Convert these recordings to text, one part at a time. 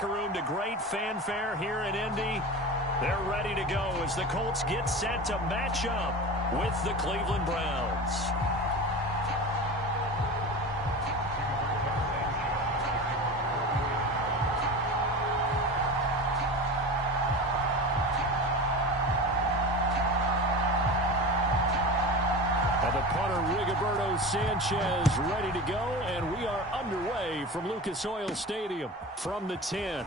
locker room to great fanfare here in Indy. They're ready to go as the Colts get set to match up with the Cleveland Browns. And the punter, Rigoberto Sanchez, ready to go, and we are underway from Lucas Oil Stadium from the 10.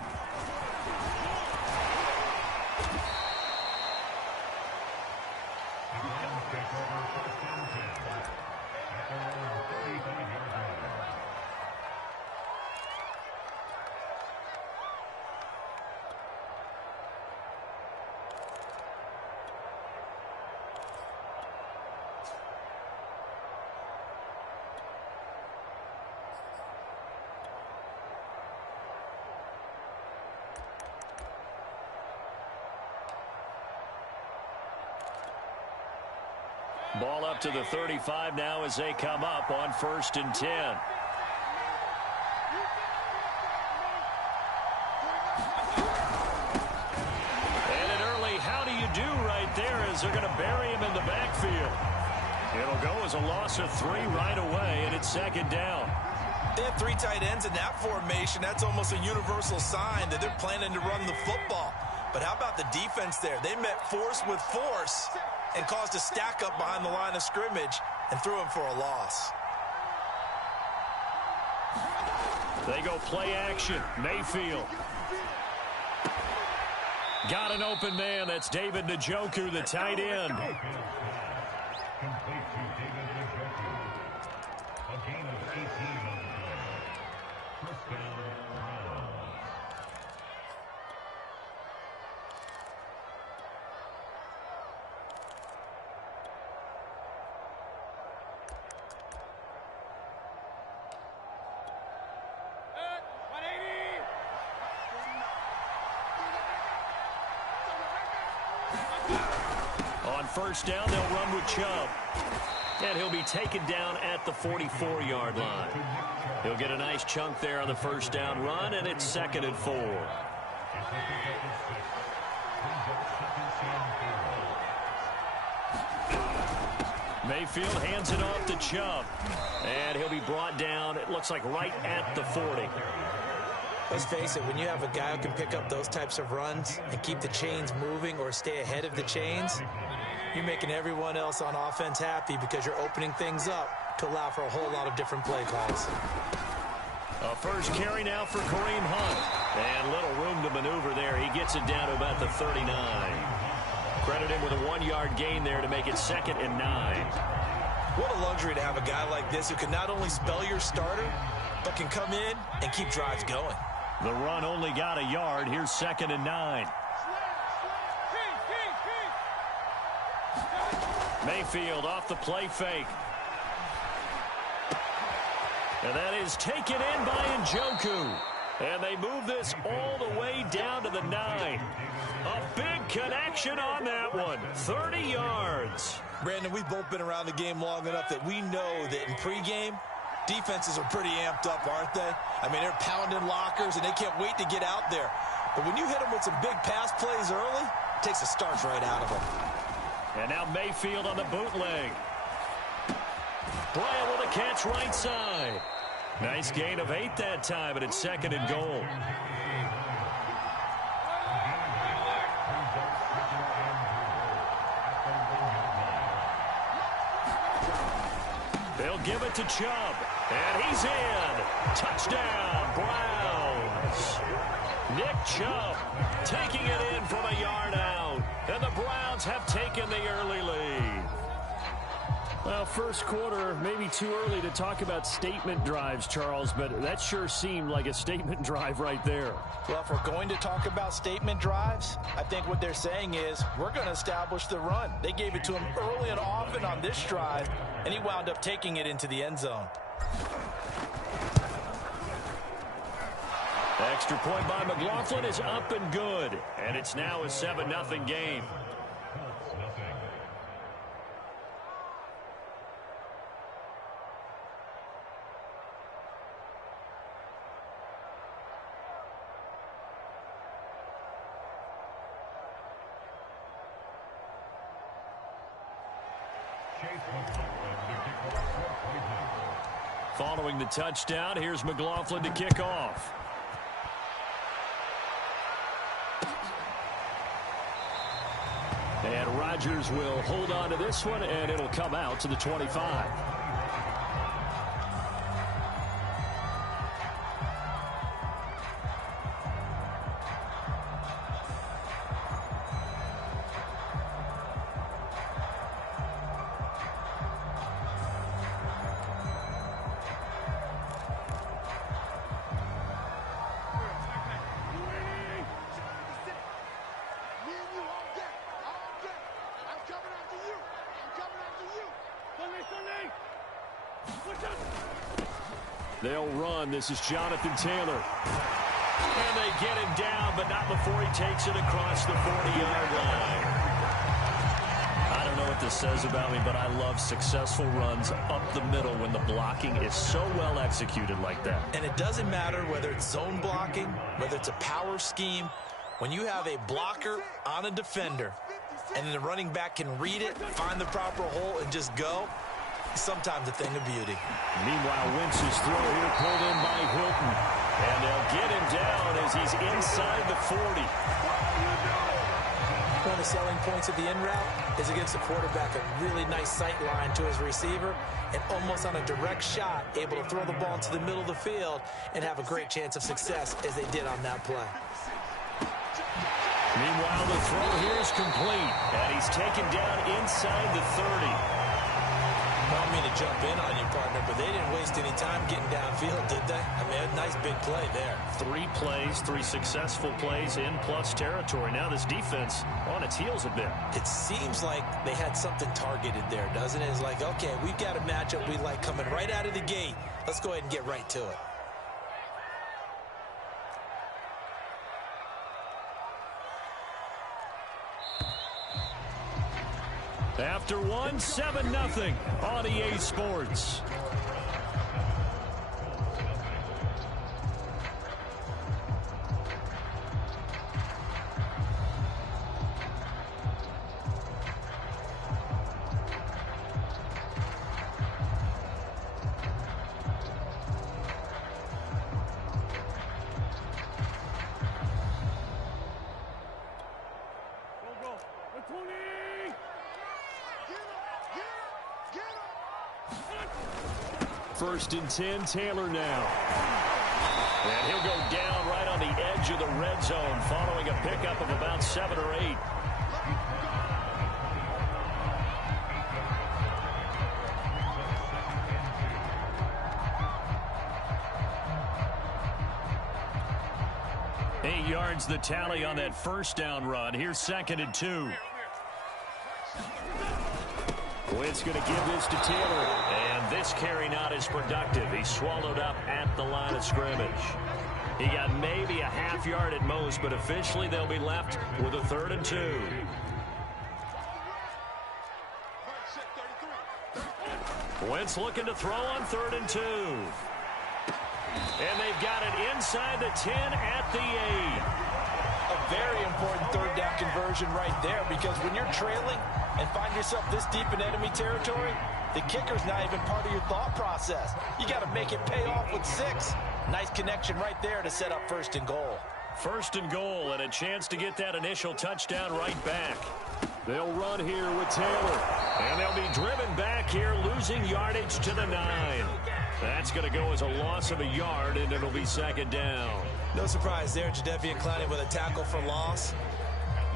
Ball up to the 35 now as they come up on 1st and 10. And an early how do you do right there as they're going to bury him in the backfield. It'll go as a loss of 3 right away, and it's 2nd down. They have 3 tight ends in that formation. That's almost a universal sign that they're planning to run the football. But how about the defense there? They met force with force and caused a stack up behind the line of scrimmage and threw him for a loss. They go play action. Mayfield. Got an open man. That's David Njoku, the tight end. On 1st down, they'll run with Chubb. And he'll be taken down at the 44-yard line. He'll get a nice chunk there on the 1st down run, and it's 2nd and 4. Mayfield hands it off to Chubb. And he'll be brought down, it looks like right at the 40. Let's face it, when you have a guy who can pick up those types of runs and keep the chains moving or stay ahead of the chains, you're making everyone else on offense happy because you're opening things up to allow for a whole lot of different play calls. A first carry now for Kareem Hunt. And little room to maneuver there. He gets it down to about the 39. Credit him with a 1-yard gain there to make it 2nd and 9. What a luxury to have a guy like this who can not only spell your starter, but can come in and keep drives going. The run only got a yard. Here's 2nd and 9. Mayfield off the play fake. And that is taken in by Njoku. And they move this all the way down to the 9. A big connection on that one. 30 yards. Brandon, we've both been around the game long enough that we know that in pregame, defenses are pretty amped up, aren't they? I mean, they're pounding lockers, and they can't wait to get out there. But when you hit them with some big pass plays early, it takes the starch right out of them. And now Mayfield on the bootleg. Bryant with a catch right side. Nice gain of 8 that time, and it's 2nd and goal. They'll give it to Chubb. And he's in. Touchdown, Browns. Nick Chubb taking it in from a yard out. And the Browns have taken the early lead. Well, first quarter, maybe too early to talk about statement drives, Charles, but that sure seemed like a statement drive right there. Well, if we're going to talk about statement drives, I think what they're saying is we're going to establish the run. They gave it to him early and often on this drive, and he wound up taking it into the end zone. Extra point by McLaughlin is up and good, and it's now a 7-0 game. Following the touchdown, here's McLaughlin to kick off. And Rodgers will hold on to this one, and it'll come out to the 25. They'll run. This is Jonathan Taylor. And they get him down, but not before he takes it across the 40-yard line. I don't know what this says about me, but I love successful runs up the middle when the blocking is so well executed like that. And it doesn't matter whether it's zone blocking, whether it's a power scheme. When you have a blocker on a defender, and then the running back can read it, find the proper hole, and just go, sometimes a thing of beauty. Meanwhile, Wentz's throw here pulled in by Hilton. And they'll get him down as he's inside the 40. One of the selling points of the in route is against the quarterback, a really nice sight line to his receiver, and almost on a direct shot, able to throw the ball into the middle of the field and have a great chance of success as they did on that play. Meanwhile, the throw here is complete, and he's taken down inside the 30. I don't mean to jump in on you, partner, but they didn't waste any time getting downfield, did they? I mean, a nice big play there. 3 plays, 3 successful plays in plus territory. Now this defense on its heels a bit. It seems like they had something targeted there, doesn't it? It's like, okay, we've got a matchup we like coming right out of the gate. Let's go ahead and get right to it. After 1, 7-0 on EA Sports. First and 10, Taylor now. And he'll go down right on the edge of the red zone following a pickup of about 7 or 8. Eight yards the tally on that first down run. Here's 2nd and 2. Wentz going to give this to Taylor, and this carry not as productive. He's swallowed up at the line of scrimmage. He got maybe a half yard at most, but officially they'll be left with a 3rd and 2. Wentz looking to throw on 3rd and 2. And they've got it inside the 10 at the 8. A very important 3rd down conversion right there, because when you're trailing and find yourself this deep in enemy territory, the kicker's not even part of your thought process. You got to make it pay off with 6. Nice connection right there to set up 1st and goal. 1st and goal, and a chance to get that initial touchdown right back. They'll run here with Taylor, and they'll be driven back here, losing yardage to the 9. That's going to go as a loss of a yard, and it'll be 2nd down. No surprise there, Jadeveon Clowney with a tackle for loss.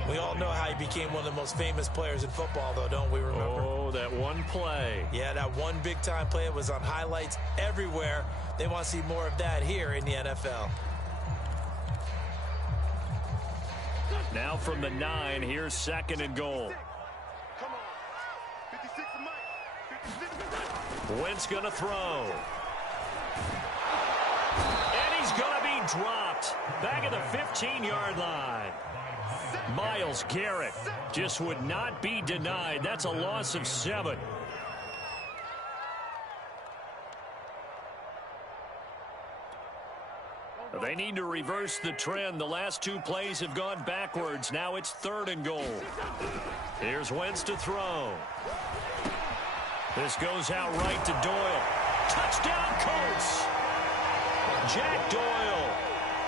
We all know how he became one of the most famous players in football, though, don't we remember? Oh, that one play. Yeah, that one big-time play was on highlights everywhere. They want to see more of that here in the NFL. Now from the 9, here's 2nd and goal. Wentz going to throw. And he's going to be dropped back at the 15-yard line. Myles Garrett just would not be denied. That's a loss of 7. They need to reverse the trend. The last 2 plays have gone backwards. Now it's 3rd and goal. Here's Wentz to throw. This goes out right to Doyle. Touchdown, Colts! Jack Doyle,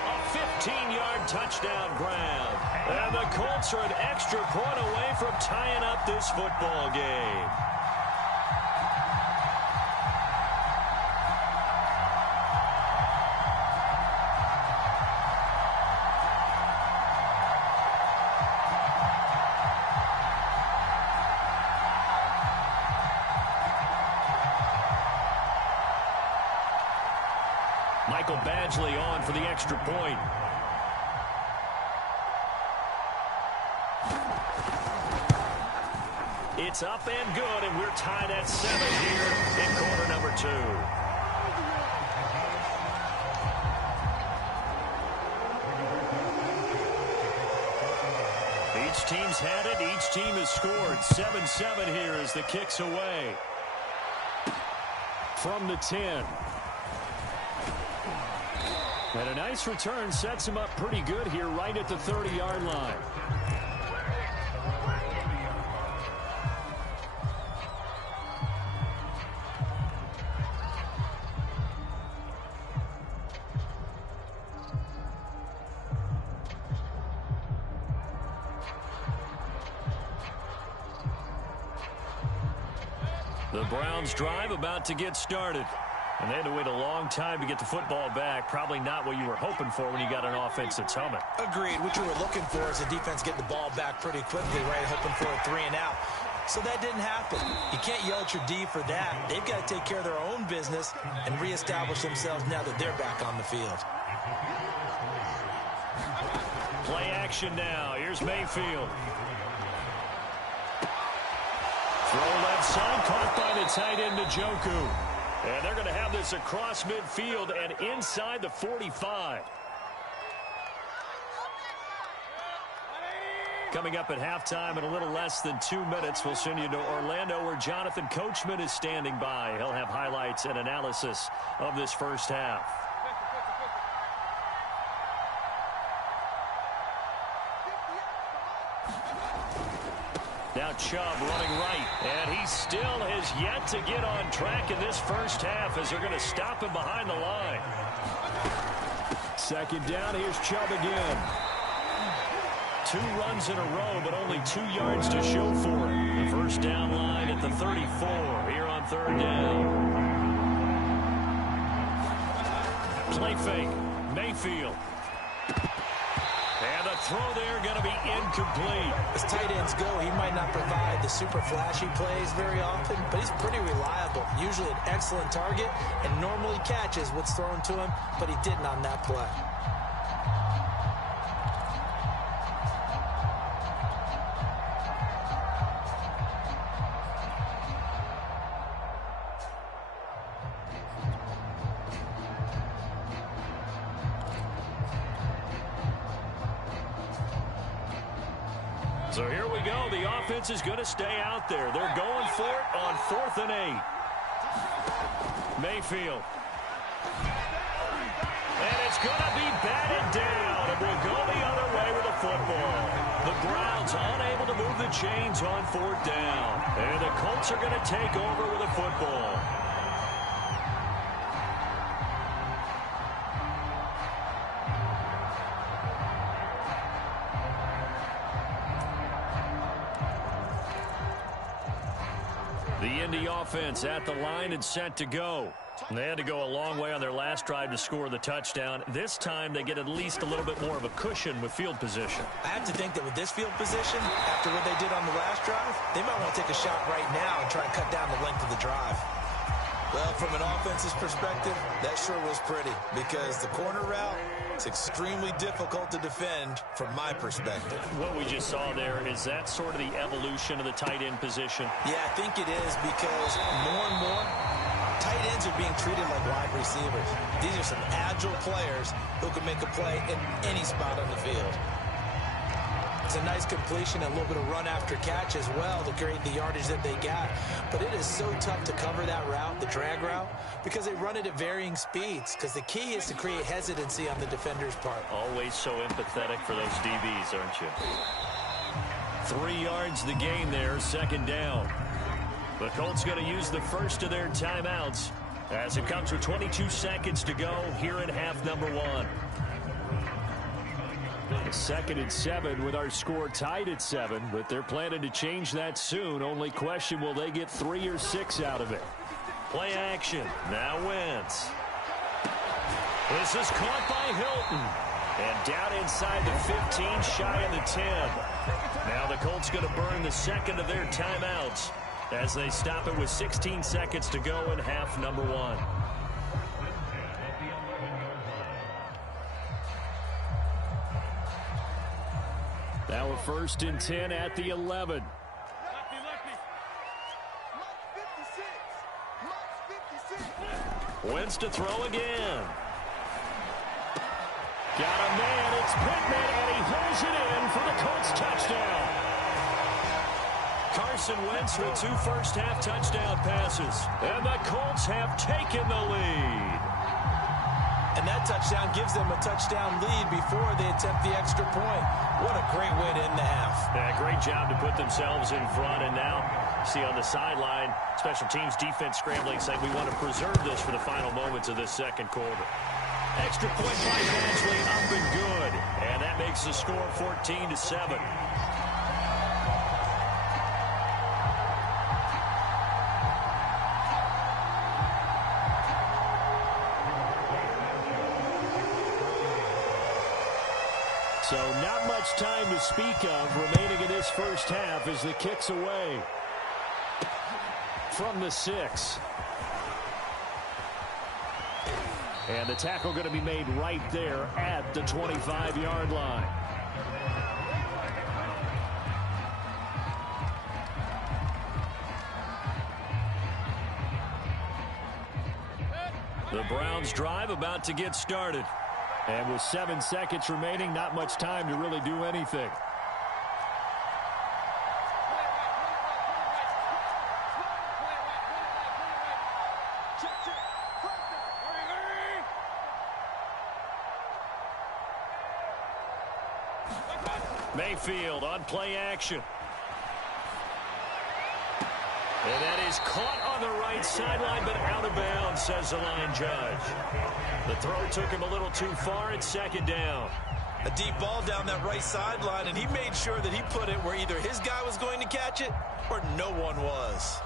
a 15-yard touchdown grab. And the Colts are an extra point away from tying up this football game. Michael Badgley on for the extra point. It's up and good, and we're tied at 7 here in quarter number 2. Each team's had it. Each team has scored. 7-7 here as the kick's away. From the 10. And a nice return sets him up pretty good here right at the 30-yard line. The Browns drive about to get started. And they had to wait a long time to get the football back. Probably not what you were hoping for when you got an offense that's humming. Agreed. What you were looking for is a defense getting the ball back pretty quickly, right? Hoping for a 3-and-out. So that didn't happen. You can't yell at your D for that. They've got to take care of their own business and reestablish themselves now that they're back on the field. Play action now. Here's Mayfield. Throw left side, caught by the tight end Njoku. And they're going to have this across midfield and inside the 45. Coming up at halftime in a little less than 2 minutes, we'll send you to Orlando where Jonathan Coachman is standing by. He'll have highlights and analysis of this first half. Now Chubb running right, and he still has yet to get on track in this first half as they're going to stop him behind the line. Second down, here's Chubb again. 2 runs in a row, but only 2 yards to show for it. The first down line at the 34 here on third down. Play fake, Mayfield. And the throw there going to be incomplete. As tight ends go, he might not provide the super flashy plays very often, but he's pretty reliable. Usually an excellent target and normally catches what's thrown to him, but he didn't on that play. So here we go. The offense is going to stay out there. They're going for it on 4th and 8. Mayfield. And it's going to be batted down. It will go the other way with the football. The Browns unable to move the chains on 4th down. And the Colts are going to take over with the football. The Indy offense at the line and set to go. And they had to go a long way on their last drive to score the touchdown. This time they get at least a little bit more of a cushion with field position. I have to think that with this field position, after what they did on the last drive, they might want to take a shot right now and try and cut down the length of the drive. Well, from an offensive perspective, that sure was pretty because the corner route is extremely difficult to defend from my perspective. What we just saw there, is that sort of the evolution of the tight end position? Yeah, I think it is because more and more tight ends are being treated like wide receivers. These are some agile players who can make a play in any spot on the field. It's a nice completion and a little bit of run after catch as well to create the yardage that they got. But it is so tough to cover that route, the drag route, because they run it at varying speeds. Because the key is to create hesitancy on the defender's part. Always so empathetic for those DBs, aren't you? 3 yards the gain there, second down. The Colts going to use the first of their timeouts as it comes with 22 seconds to go here in half number one. Second and 7 with our score tied at 7, but they're planning to change that soon. Only question, will they get 3 or 6 out of it? Play action. Now Wentz. This is caught by Hilton. And down inside the 15, shy of the 10. Now the Colts going to burn the second of their timeouts as they stop it with 16 seconds to go in half number one. Now a first and 10 at the 11. Wentz to throw again. Got a man, it's Pittman, and he holds it in for the Colts touchdown. Carson Wentz with 2 first-half touchdown passes, and the Colts have taken the lead. And that touchdown gives them a touchdown lead before they attempt the extra point. What a great way to end the half. Yeah, great job to put themselves in front, and now see on the sideline, special teams defense scrambling, saying we want to preserve this for the final moments of this second quarter. Extra point by Badgley, up and good. And that makes the score 14-7. So not much time to speak of remaining in this first half as the kick's away from the 6. And the tackle going to be made right there at the 25-yard line. The Browns drive about to get started. And with 7 seconds remaining, not much time to really do anything. Mayfield on play action. And that is caught on the right sideline, but out of bounds, says the line judge. The throw took him a little too far at second down. A deep ball down that right sideline, and he made sure that he put it where either his guy was going to catch it or no one was.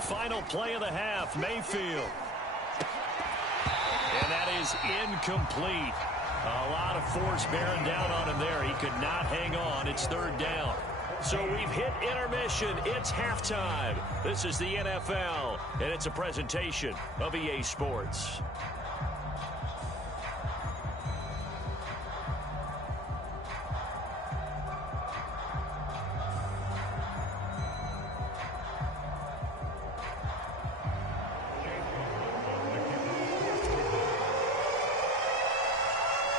Final play of the half, Mayfield. And that is incomplete. A lot of force bearing down on him there. He could not hang on. It's third down. So we've hit intermission. It's halftime. This is the NFL, and it's a presentation of EA Sports.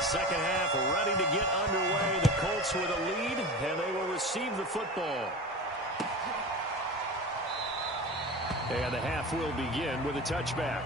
Second half ready to get underway. The Colts with a lead, and they will receive the football. And the half will begin with a touchback.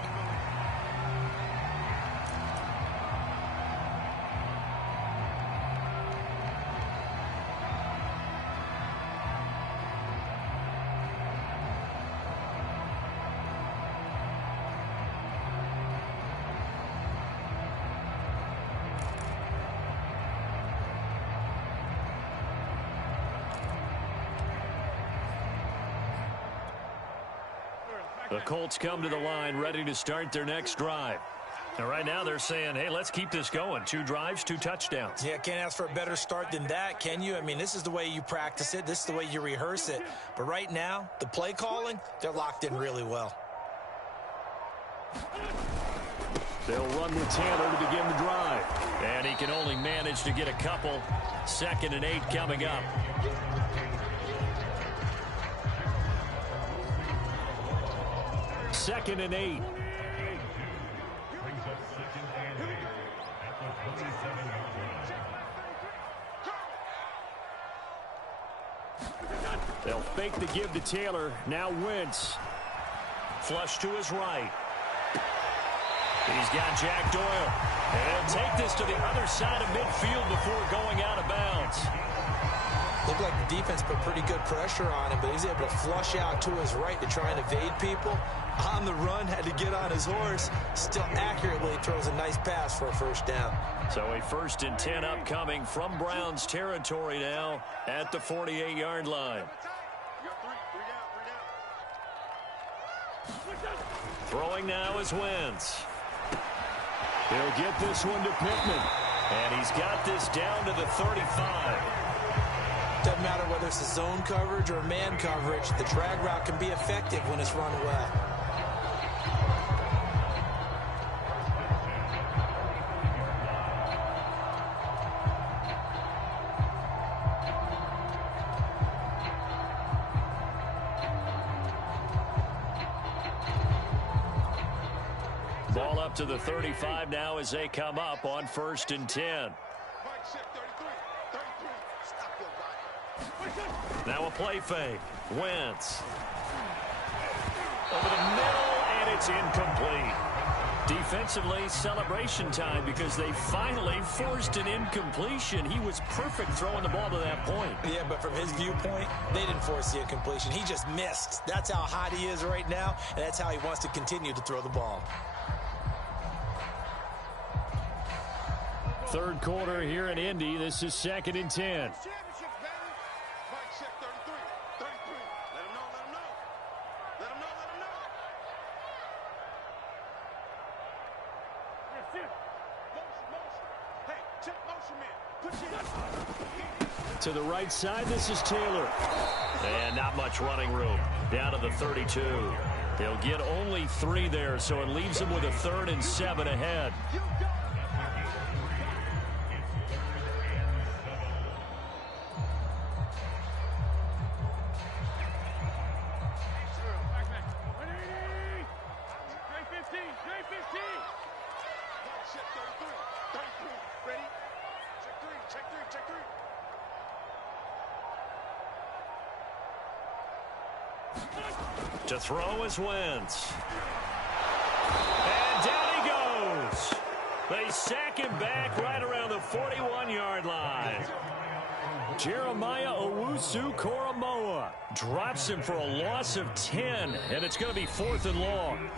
The Colts come to the line ready to start their next drive. And right now they're saying, hey, let's keep this going. 2 drives, 2 touchdowns. Yeah, can't ask for a better start than that, can you? I mean, this is the way you practice it. This is the way you rehearse it. But right now, the play calling, they're locked in really well. They'll run with Taylor to begin the drive. And he can only manage to get a couple. 2nd and 8 coming up. Second and 8. They'll fake the give to Taylor. Now Wentz. Flush to his right. He's got Jack Doyle. And he'll take this to the other side of midfield before going out of bounds. Looked like the defense put pretty good pressure on him, but he's able to flush out to his right to try and evade people. On the run, had to get on his horse. Still accurately throws a nice pass for a first down. So a 1st and 10 upcoming from Browns territory now at the 48-yard line. Throwing now is Wentz. He'll get this one to Pittman. And he's got this down to the 35. Doesn't matter whether it's a zone coverage or man coverage, the drag route can be effective when it's run well. Ball up to the 35 now as they come up on 1st and 10. Now a play fake. Wentz. Over the middle, and it's incomplete. Defensively, celebration time because they finally forced an incompletion. He was perfect throwing the ball to that point. Yeah, but from his viewpoint, they didn't force the incompletion. He just missed. That's how hot he is right now, and that's how he wants to continue to throw the ball. Third quarter here in Indy. This is 2nd and 10. To the right side, this is Taylor. And not much running room. Down to the 32. They'll get only 3 there, so it leaves them with a 3rd and 7 ahead. To throw is Wentz. And down he goes. They sack him back right around the 41-yard line. Jeremiah Owusu-Koramoah drops him for a loss of 10, and it's going to be 4th and long.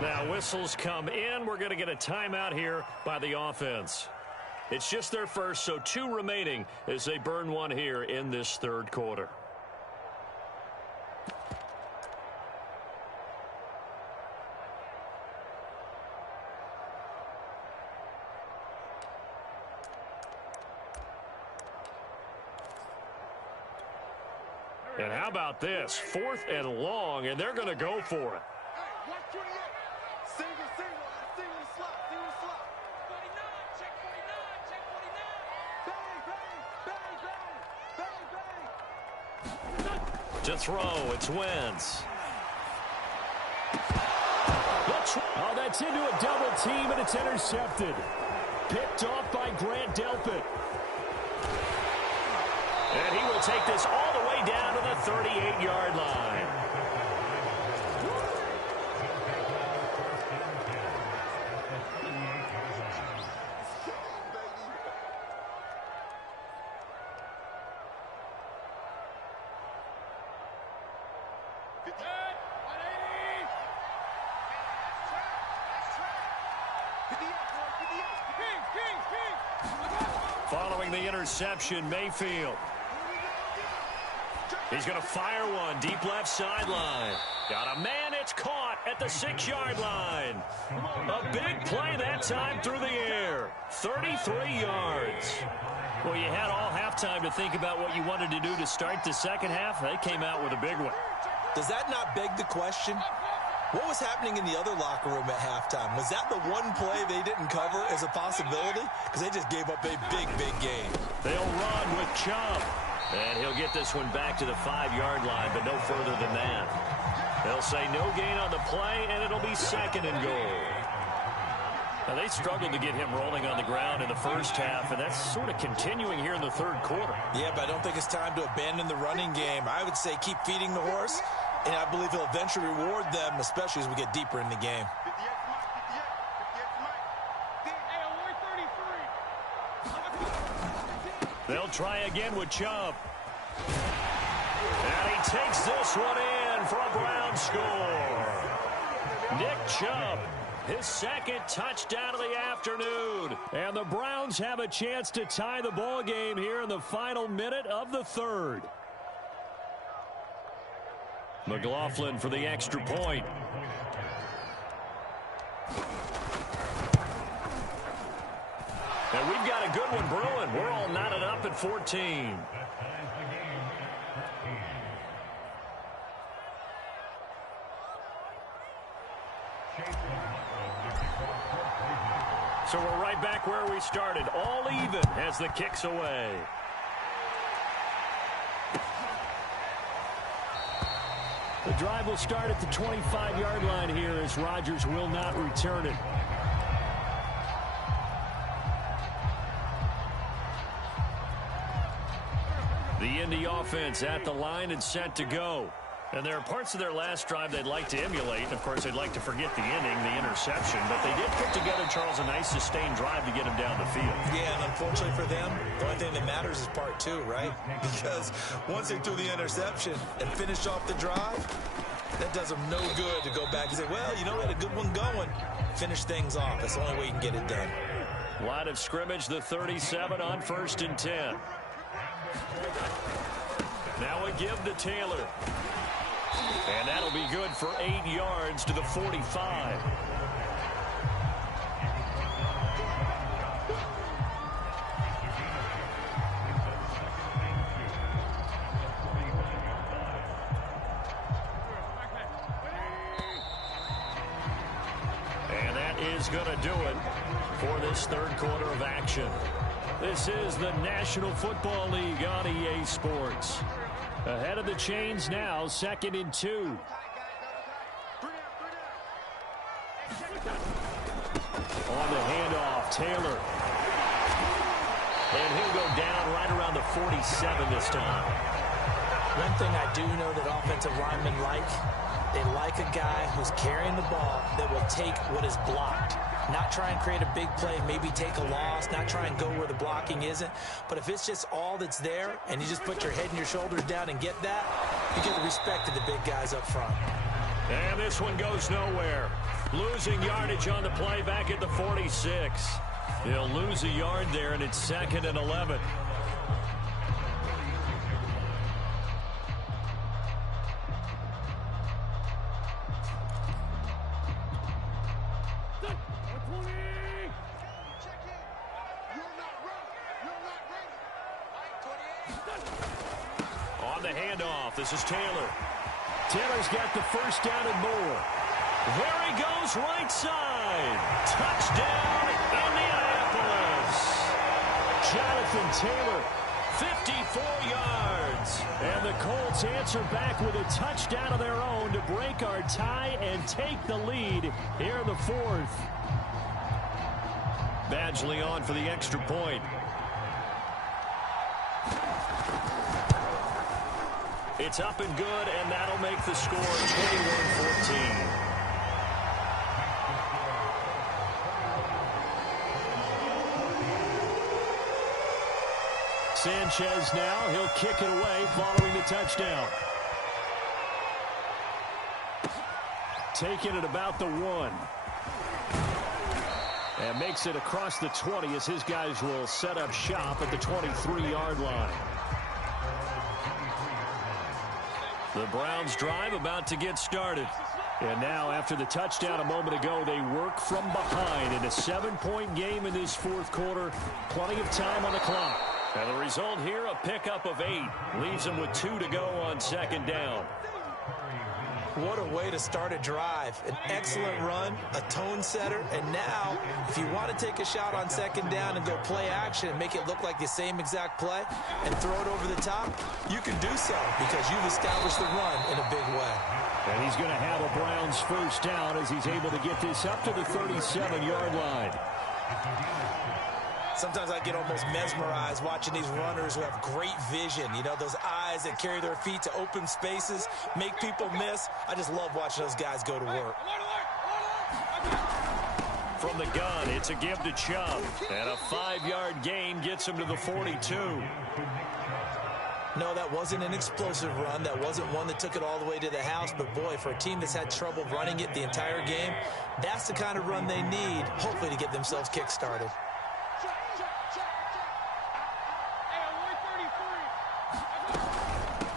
Now whistles come in. We're going to get a timeout here by the offense. It's just their first, so 2 remaining as they burn one here in this 3rd quarter. And how about this? 4th and long, and they're going to go for it. To throw, it's Wentz. Oh, that's into a double team, and it's intercepted. Picked off by Grant Delpit. And he will take this all the way down to the 38-yard line. Following the interception, Mayfield. He's going to fire one deep left sideline. Got a man, it's caught at the 6-yard line. A big play that time through the air. 33 yards. Well, you had all halftime to think about what you wanted to do to start the second half. They came out with a big one. Does that not beg the question? What was happening in the other locker room at halftime? Was that the one play they didn't cover as a possibility? Because they just gave up a big, big game. They'll run with Chubb. And he'll get this one back to the 5-yard line, but no further than that. They'll say no gain on the play, and it'll be 2nd and goal. Now, they struggled to get him rolling on the ground in the first half, and that's sort of continuing here in the third quarter. Yeah, but I don't think it's time to abandon the running game. I would say keep feeding the horse, and I believe he'll eventually reward them, especially as we get deeper in the game. They'll try again with Chubb. And he takes this one in for a Brown score. Nick Chubb, his second touchdown of the afternoon. And the Browns have a chance to tie the ball game here in the final minute of the third. McLaughlin for the extra point. And we've got a good one brewing. We're all knotted up at 14. So we're right back where we started. All even as the kick's away. The drive will start at the 25-yard line here as Rodgers will not return it. The Indy offense at the line and set to go. And there are parts of their last drive they'd like to emulate. And, of course, they'd like to forget the inning, the interception. But they did put together, Charles, a nice sustained drive to get him down the field. Yeah, and unfortunately for them, the only thing that matters is part two, right? Because once they threw the interception and finished off the drive, that does them no good to go back and say, well, you know, we had a good one going. Finish things off. That's the only way you can get it done. Line of scrimmage, the 37 on 1st and 10. Now a give to Taylor. And that'll be good for 8 yards to the 45. And that is going to do it for this third quarter of action. This is the National Football League on EA Sports. Ahead of the chains now, 2nd and 2. On the handoff, Taylor. And he'll go down right around the 47 this time. One thing I do know that offensive linemen like, they like a guy who's carrying the ball that will take what is blocked. Not try and create a big play, maybe take a loss, not try and go where the blocking isn't. But if it's just all that's there and you just put your head and your shoulders down and get that, you get the respect of the big guys up front. And this one goes nowhere. Losing yardage on the play back at the 46. He'll lose a yard there, and it's 2nd and 11. On the handoff, this is Taylor. Taylor's got the first down and more. There he goes, right side. Touchdown, Indianapolis. Jonathan Taylor, 54 yards. And the Colts answer back with a touchdown of their own to break our tie and take the lead here in the fourth. Badgley on for the extra point. It's up and good, and that'll make the score 21-14. Sanchez now, he'll kick it away following the touchdown. Taking it about the 1. And makes it across the 20 as his guys will set up shop at the 23-yard line. The Browns drive about to get started. And now after the touchdown a moment ago, they work from behind in a 7-point game in this fourth quarter. Plenty of time on the clock. And the result here, a pickup of 8. Leaves them with 2 to go on 2nd down. What a way to start a drive. An excellent run, a tone setter, and now if you want to take a shot on 2nd down and go play action and make it look like the same exact play and throw it over the top, you can do so because you've established the run in a big way. And he's going to have a Browns first down as he's able to get this up to the 37-yard line. Sometimes I get almost mesmerized watching these runners who have great vision. You know, those eyes that carry their feet to open spaces, make people miss. I just love watching those guys go to work. From the gun, it's a give to Chubb. And a 5-yard gain gets him to the 42. No, that wasn't an explosive run. That wasn't one that took it all the way to the house. But, boy, for a team that's had trouble running it the entire game, that's the kind of run they need, hopefully, to get themselves kick-started.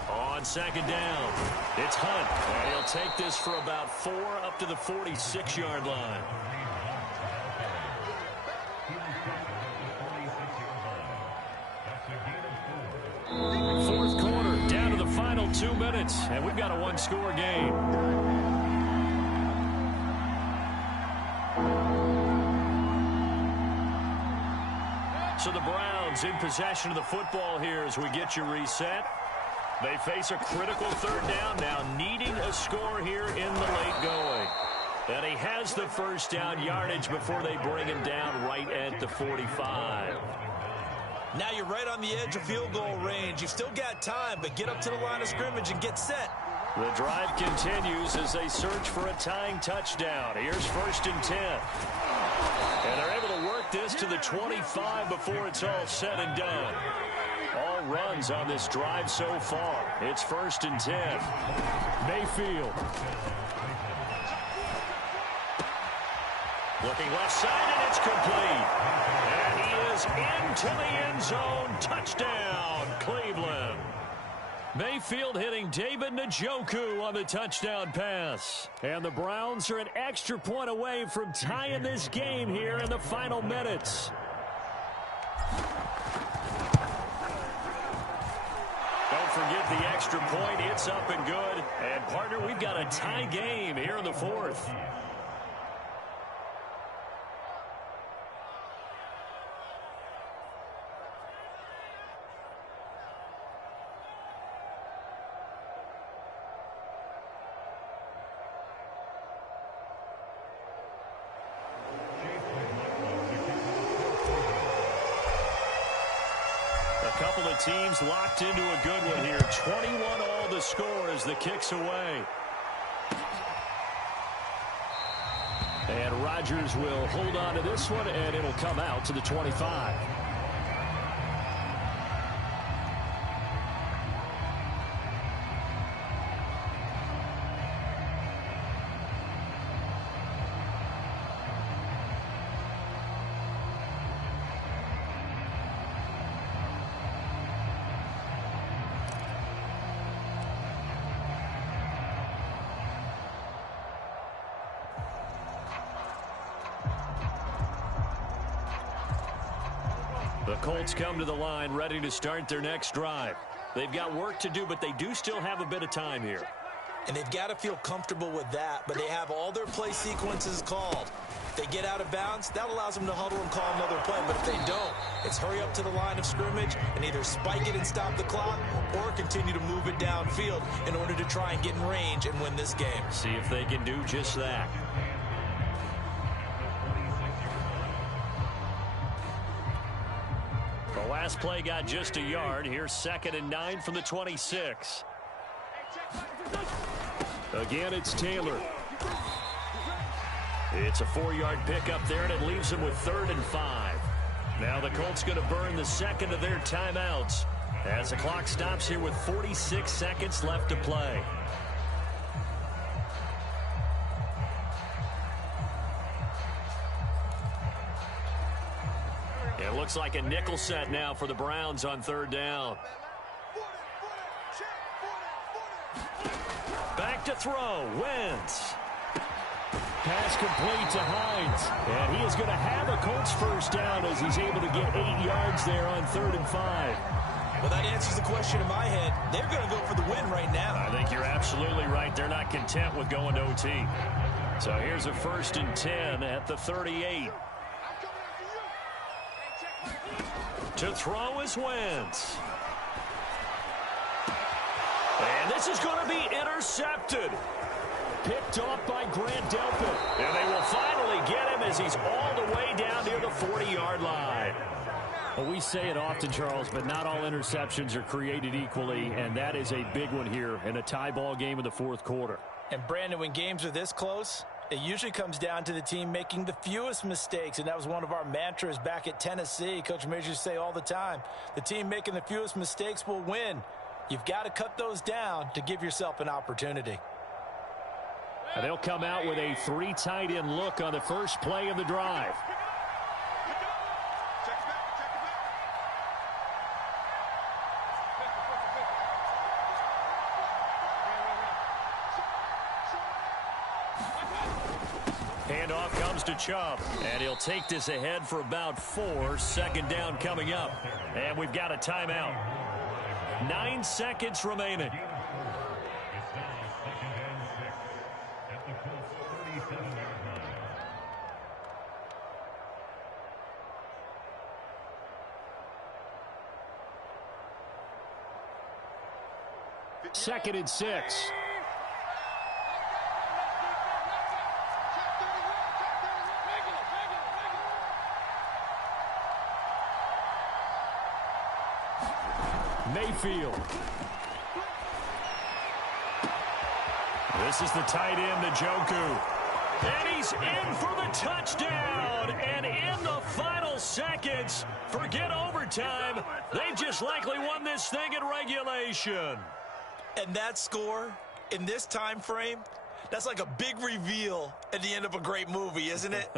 On second down, it's Hunt. And he'll take this for about 4 up to the 46-yard line. Fourth quarter, down to the final 2 minutes, and we've got a one-score game. So the Browns in possession of the football here as we get you reset. They face a critical third down now, needing a score here in the late going. And he has the first down yardage before they bring him down right at the 45. Now you're right on the edge of field goal range. You've still got time, but get up to the line of scrimmage and get set. The drive continues as they search for a tying touchdown. Here's 1st and 10. And they're able to work this to the 25 before it's all said and done. All runs on this drive so far. It's 1st and 10. Mayfield. Looking left side, and it's complete. And he is into the end zone. Touchdown, Cleveland. Mayfield hitting David Njoku on the touchdown pass. And the Browns are an extra point away from tying this game here in the final minutes. Don't forget the extra point. It's up and good. And, partner, we've got a tie game here in the fourth. Couple of teams locked into a good one here. 21 all the score as the kick's away. And Rodgers will hold on to this one, and it'll come out to the 25. The Colts come to the line ready to start their next drive. They've got work to do, but they do still have a bit of time here. And they've got to feel comfortable with that, but they have all their play sequences called. If they get out of bounds, that allows them to huddle and call another play. But if they don't, it's hurry up to the line of scrimmage and either spike it and stop the clock or continue to move it downfield in order to try and get in range and win this game. See if they can do just that. The last play got just a yard. Here's 2nd and 9 from the 26. Again, it's Taylor. It's a 4-yard pickup there, and it leaves him with 3rd and 5. Now the Colts going to burn the second of their timeouts as the clock stops here with 46 seconds left to play. It looks like a nickel set now for the Browns on 3rd down. Back to throw. Wentz. Pass complete to Hines. And he is going to have a Colts first down as he's able to get 8 yards there on 3rd and 5. Well, that answers the question in my head. They're going to go for the win right now. I think you're absolutely right. They're not content with going to OT. So here's a 1st and 10 at the 38. To throw is Wentz. And this is going to be intercepted. picked off by Grant Delpit. And they will finally get him as he's all the way down near the 40-yard line. Well, we say it often, Charles, but not all interceptions are created equally, and that is a big one here in a tie ball game in the fourth quarter. And, Brandon, when games are this close, it usually comes down to the team making the fewest mistakes, and that was one of our mantras back at Tennessee. Coach Majors used to say all the time, the team making the fewest mistakes will win. You've got to cut those down to give yourself an opportunity. And they'll come out with a 3 tight end look on the first play of the drive. Handoff comes to Chubb, and he'll take this ahead for about 4. Second down coming up, and we've got a timeout. 9 seconds remaining. Second and 6. Mayfield. This is the tight end, Njoku. And he's in for the touchdown. And in the final seconds, forget overtime, they just likely won this thing in regulation. And that score in this time frame, that's like a big reveal at the end of a great movie, isn't it?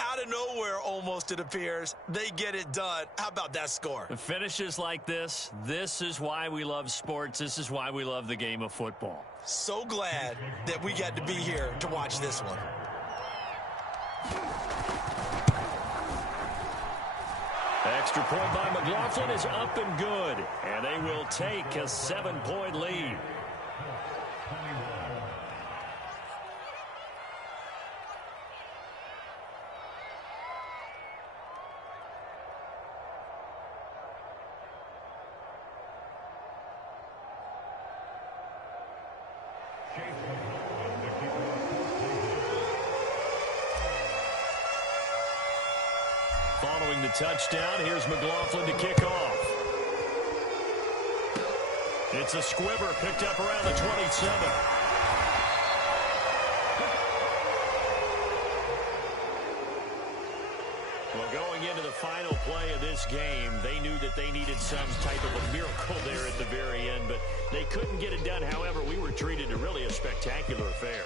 Out of nowhere, almost, it appears, they get it done. How about that score? Finishes like this is why we love sports. This is why we love the game of football. So glad that we got to be here to watch this one. Extra point by McLaughlin is up and good, and they will take a 7-point lead. Following the touchdown, here's McLaughlin to kick off. It's a squibber picked up around the 27. Well, going into the final play of this game, they knew that they needed some type of a miracle there at the very end, but they couldn't get it done. However, we were treated to really a spectacular affair.